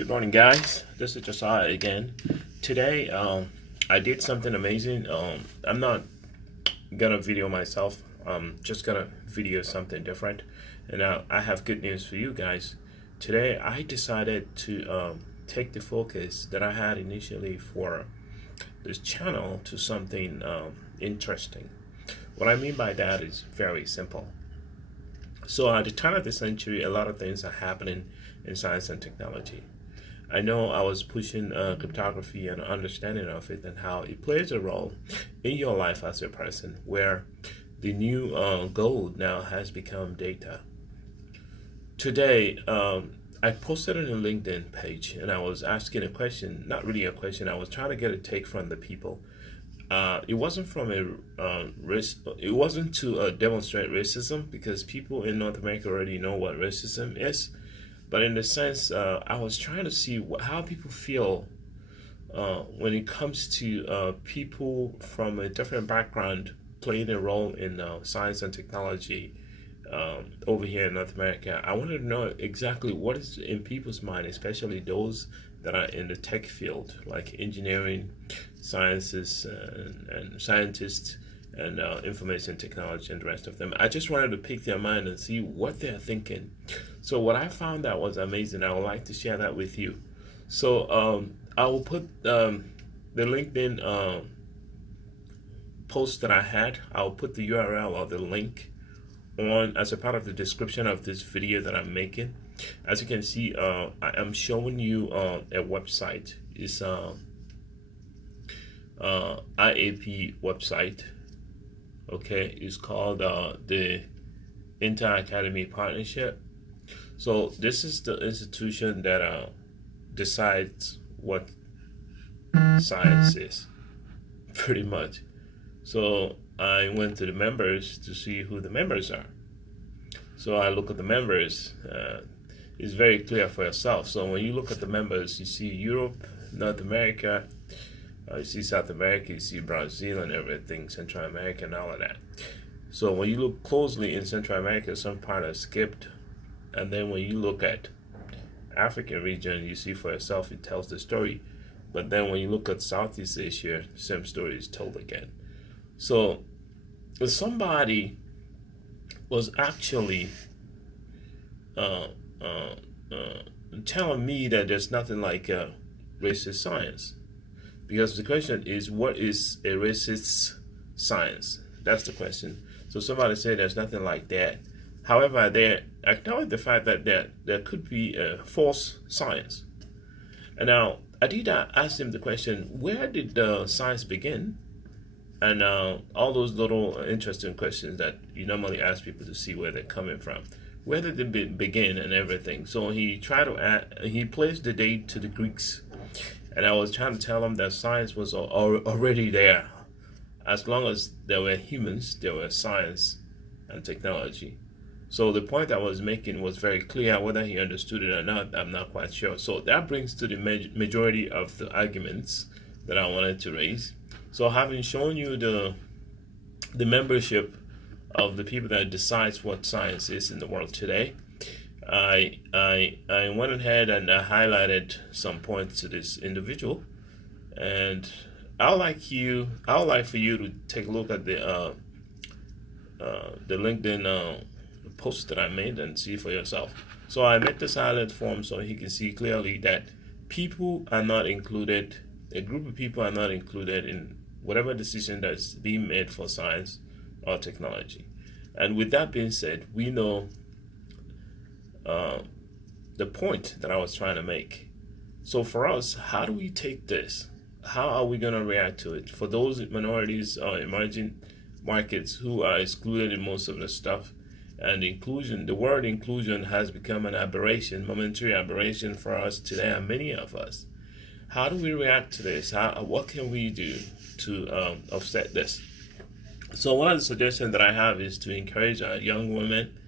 Good morning, guys. This is Josiah again. Today, I did something amazing. I'm not gonna video myself. I'm just gonna video something different. And I have good news for you guys. Today, I decided to take the focus that I had initially for this channel to something interesting. What I mean by that is very simple. So at the turn of the century, a lot of things are happening in science and technology. I know I was pushing cryptography and understanding of it and how it plays a role in your life as a person, where the new gold now has become data. Today, I posted on a LinkedIn page and I was asking a question, not really a question, I was trying to get a take from the people. It wasn't from it wasn't to demonstrate racism, because people in North America already know what racism is. But in the sense, I was trying to see how people feel when it comes to people from a different background playing a role in science and technology over here in North America. I wanted to know exactly what is in people's mind, especially those that are in the tech field, like engineering, sciences, and scientists, and information technology and the rest of them. I just wanted to pick their mind and see what they're thinking. So what I found that was amazing, I would like to share that with you. So I will put the LinkedIn post that I had. I'll put the URL or the link on as a part of the description of this video that I'm making. As you can see, I am showing you a website. It's IAP website. Okay, it's called the Inter-Academy Partnership. So this is the institution that decides what science is, pretty much. So I went to the members to see who the members are. So I look at the members. It's very clear for yourself. So when you look at the members, you see Europe, North America, you see South America, you see Brazil and everything, Central America and all of that. So when you look closely in Central America, some part are skipped. And then when you look at African region, you see for yourself, it tells the story. But then when you look at Southeast Asia, the same story is told again. So somebody was actually telling me that there's nothing like racist science. Because the question is, what is a racist science? That's the question. So somebody said there's nothing like that. However, they acknowledge the fact that there could be a false science. And now, I did ask him the question, where did the science begin? And all those little interesting questions that you normally ask people to see where they're coming from. Where did it begin and everything? So he tried to he placed the date to the Greeks. And I was trying to tell him that science was already there. As long as there were humans, there was science and technology. So the point I was making was very clear. Whether he understood it or not, I'm not quite sure. So that brings to the majority of the arguments that I wanted to raise. So having shown you the membership of the people that decides what science is in the world today, I went ahead and I highlighted some points to this individual, and I would like for you to take a look at the LinkedIn post that I made and see for yourself. So I made this highlight form so he can see clearly that people are not included. A group of people are not included in whatever decision that's being made for science or technology. And with that being said, we know the point that I was trying to make. So for us, how do we take this? How are we going to react to it? For those minorities or emerging markets who are excluded in most of the stuff, and inclusion, the word inclusion has become an aberration, momentary aberration for us today, and many of us. How do we react to this? What can we do to offset this? So one of the suggestions that I have is to encourage young women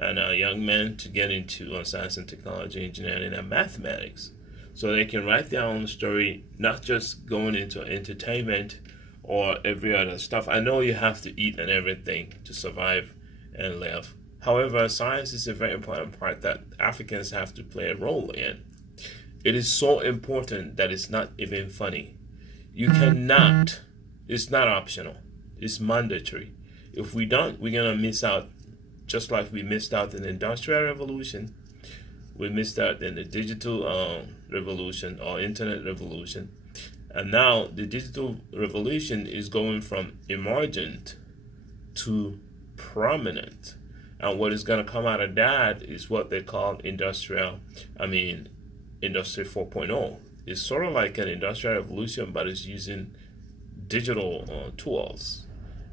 and young men to get into science and technology, engineering, and mathematics, so they can write their own story, not just going into entertainment or every other stuff. I know you have to eat and everything to survive and live. However, science is a very important part that Africans have to play a role in. It is so important that it's not even funny. You cannot, it's not optional, it's mandatory. If we don't, we're going to miss out, just like we missed out in the Industrial Revolution. We missed out in the digital revolution or internet revolution. And now the digital revolution is going from emergent to prominent. And what is going to come out of that is what they call Industry 4.0. It's sort of like an industrial revolution, but it's using digital tools.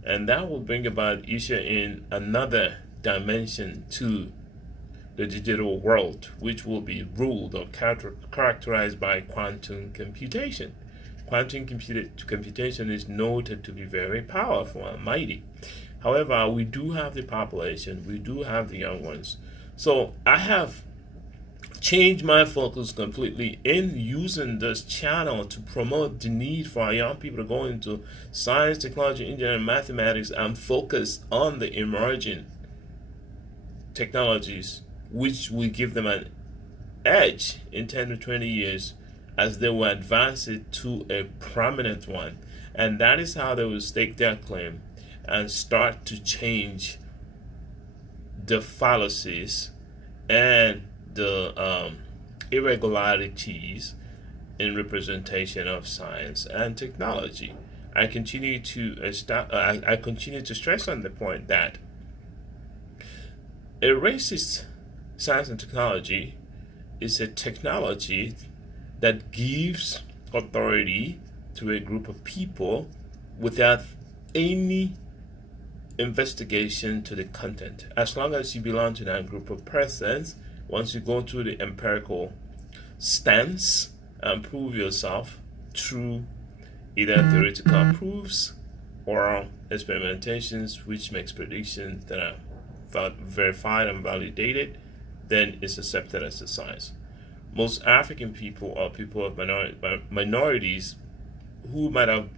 And that will bring about issue in another dimension to the digital world, which will be ruled or characterized by quantum computation. Quantum computation is noted to be very powerful and mighty. However, we do have the population, we do have the young ones. So I have changed my focus completely in using this channel to promote the need for our young people to go into science, technology, engineering, mathematics, and focus on the emerging technologies, which will give them an edge in 10 to 20 years as they will advance it to a prominent one. And that is how they will stake their claim and start to change the fallacies and the irregularities in representation of science and technology. I continue to stress on the point that a racist science and technology is a technology that gives authority to a group of people without any investigation to the content. As long as you belong to that group of persons, once you go through the empirical stance and prove yourself through either theoretical proofs or experimentations which makes predictions that are verified and validated, then it's accepted as a science. Most African people or people of minorities who might have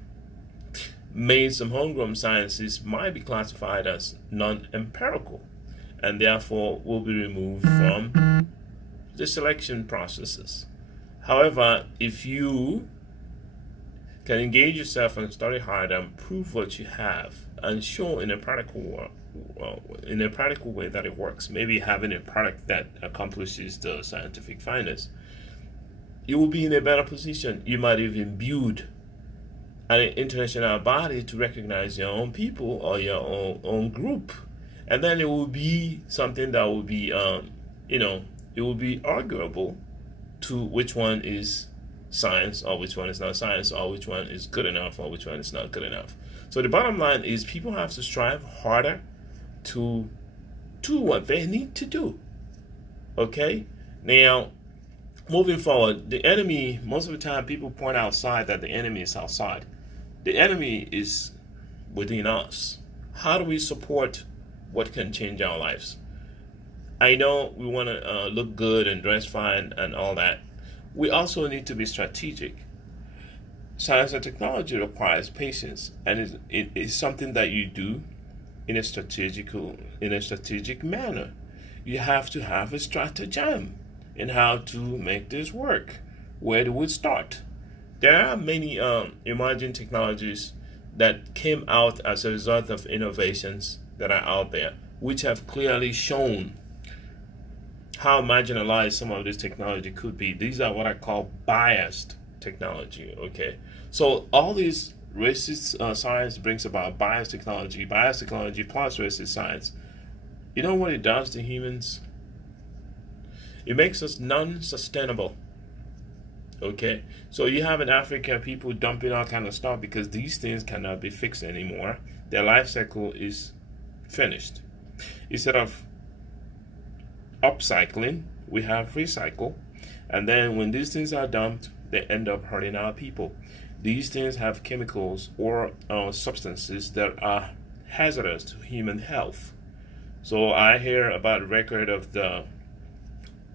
made some homegrown sciences might be classified as non-empirical and therefore will be removed from the selection processes. However, if you can engage yourself and study hard and prove what you have and show in a practical way that it works, maybe having a product that accomplishes the scientific findings, you will be in a better position. You might even build an international body to recognize your own people or your own group, and then it will be something that will be it will be arguable to which one is science or which one is not science, or which one is good enough or which one is not good enough. So the bottom line is people have to strive harder to do what they need to do. Okay? Now, moving forward, the enemy, most of the time people point outside that the enemy is outside. The enemy is within us. How do we support what can change our lives? I know we want to look good and dress fine and all that. We also need to be strategic. Science and technology requires patience, and it is something that you do in a strategic manner. You have to have a stratagem in how to make this work. Where do we start? There are many emerging technologies that came out as a result of innovations that are out there, which have clearly shown how marginalized some of this technology could be. These are what I call biased technology, okay? So all these racist science brings about biased technology plus racist science. You know what it does to humans? It makes us non-sustainable, okay? So you have in Africa people dumping all kind of stuff because these things cannot be fixed anymore. Their life cycle is finished. Instead of upcycling, we have recycle, and then when these things are dumped, they end up hurting our people. These things have chemicals or substances that are hazardous to human health. So I hear about record of the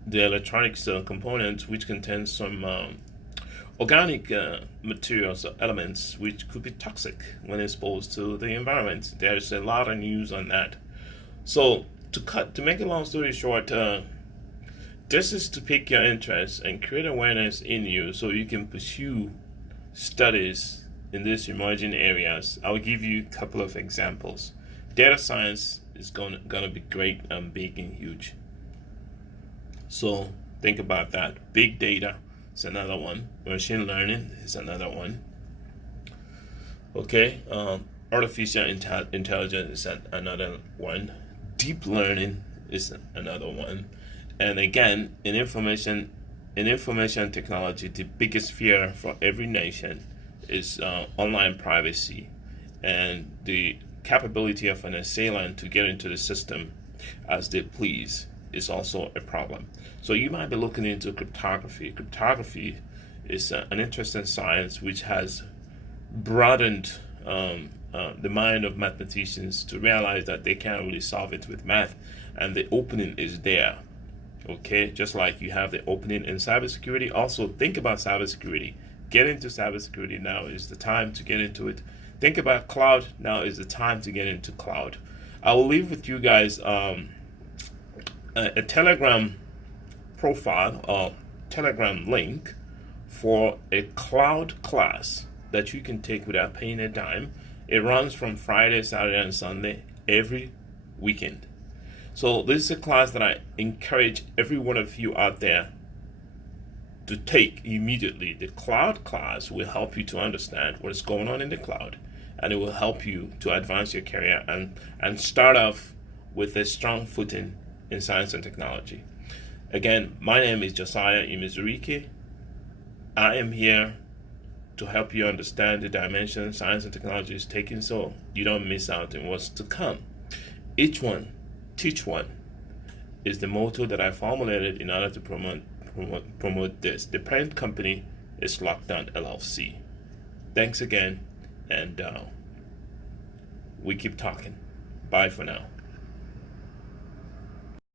electronics components which contain some organic materials or elements which could be toxic when exposed to the environment. There's a lot of news on that. So to make a long story short, This is to pique your interest and create awareness in you so you can pursue studies in these emerging areas. I'll give you a couple of examples. Data science is gonna be great and big and huge. So think about that. Big data is another one. Machine learning is another one. Okay, artificial intelligence is another one. Deep learning is another one. And again, in information technology, the biggest fear for every nation is online privacy, and the capability of an assailant to get into the system as they please is also a problem. So you might be looking into cryptography. Cryptography is an interesting science which has broadened the mind of mathematicians to realize that they can't really solve it with math, and the opening is there. Okay, just like you have the opening in cybersecurity. Also, think about cybersecurity. Get into cybersecurity. Now is the time to get into it. Think about cloud. Now is the time to get into cloud. I will leave with you guys a Telegram profile or Telegram link for a cloud class that you can take without paying a dime. It runs from Friday, Saturday, and Sunday every weekend. So this is a class that I encourage every one of you out there to take immediately. The cloud class will help you to understand what is going on in the cloud, and it will help you to advance your career and start off with a strong footing in science and technology. Again, my name is Josiah Imezurike. I am here to help you understand the dimension science and technology is taking so you don't miss out on what's to come. Each one, teach one is the motto that I formulated in order to promote this. The parent company is Lockdown LLC. Thanks again, and we keep talking. Bye for now.